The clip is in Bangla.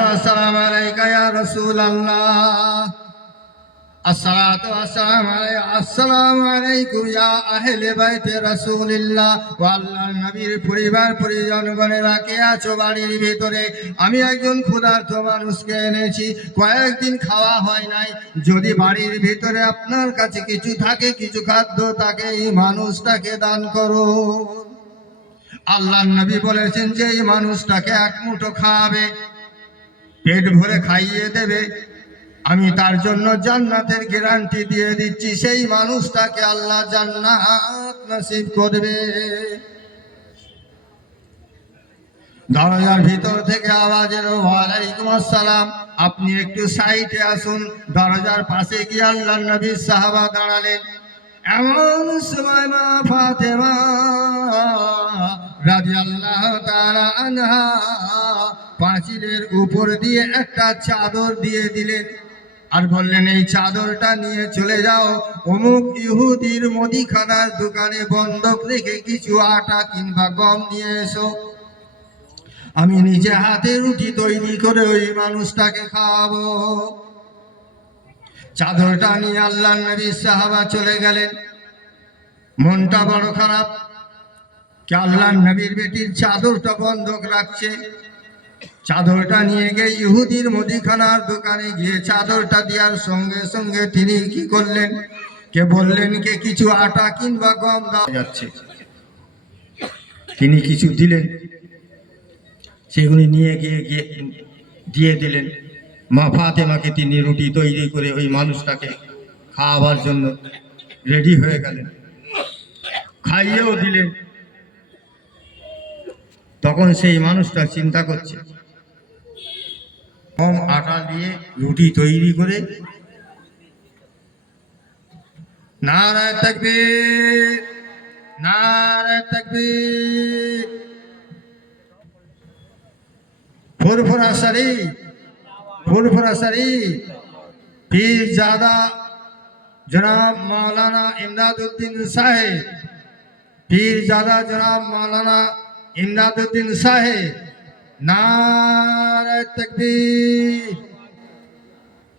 अस्सलामु अलैका या रसूल अल्लाह अस्सलातु अस्सलामु अलैकुम या अहले बैते रसूलिल्लाह ও আল্লাহর নবীর পরিবার পরিজনগণেরা কে আছো বাড়ির ভিতরে? আমি একজন ক্ষুধার্ত মানুষকে এনেছি, কয়েকদিন খাওয়া হয় নাই। যদি বাড়ির ভিতরে আপনার কাছে কিছু থাকে, কিছু খাদ্য থাকে, এই মানুষটাকে দান করো। আল্লাহর নবী বলেছেন যে এই মানুষটাকে এক মুঠো খাওয়াবে, পেট ভরে খাইয়ে দেবে, আমি তার জন্য জান্নাতের গ্যারান্টি দিয়ে দিচ্ছি। সেই মানুষটাকে আল্লাহ জান্নাত নসিব করবে। দরজার ভিতর থেকে আওয়াজ এলো, ওয়ালাইকুম আসসালাম। আপনি একটু সাইডে আসুন। দরজার পাশে গিয়ে আল্লাহর নবীর সাহাবা দাঁড়ালেন। এমন সময় মা ফাতেমা রাদিয়াল্লাহু তাআলা আনহা পাঁচিলের উপর দিয়ে একটা চাদর দিয়ে দিলেন আর বললেন, এই চাদরটা নিয়ে চলে যাও, অমুক ইহুদির মুদিখানার দোকানে বন্ধক রেখে কিছু আটা কিংবা গম নিয়ে এসো। আমি নিজে হাতে রুটি তৈরি করে ওই মানুষটাকে খাওয়াবো। চাদরটা নিয়ে আল্লাহর নবীর সাহাবা চলে গেলেন। মনটা বড় খারাপ, কে আল্লাহর নবীর বেটির চাদরটা বন্ধক রাখছে। চাদরটা নিয়ে গিয়ে ইহুদির মুদিখানার দোকানে গিয়ে চাদরটা দেওয়ার সঙ্গে সঙ্গে তিনি কি করলেন, কে বললেন কে কিছু আটা কিংবা গম দেওয়া যাচ্ছে। তিনি কিছু দিলেন, সেগুলি নিয়ে গিয়ে দিয়ে দিলেন। মা ফাতেমাকে তিনি রুটি তৈরি করে ওই মানুষটাকে খাওয়াবার জন্য রেডি হয়ে গেলেন, খাইয়েও দিলেন। তখন সেই মানুষটা চিন্তা করছে, কম আটা দিয়ে রুটি তৈরি করে, নারায়ে তাকবীর, নারায়ে তাকবীর, ফুরফুরা শরীফ, ফুরফুরা শরীফ, পীরজাদা জনাব মাওলানা ইমদাদউদ্দিন সাহেব, পীরজাদা জনাব মাওলানা ইমদাদউদ্দিন সাহেব, নারায়ে তাকবীর।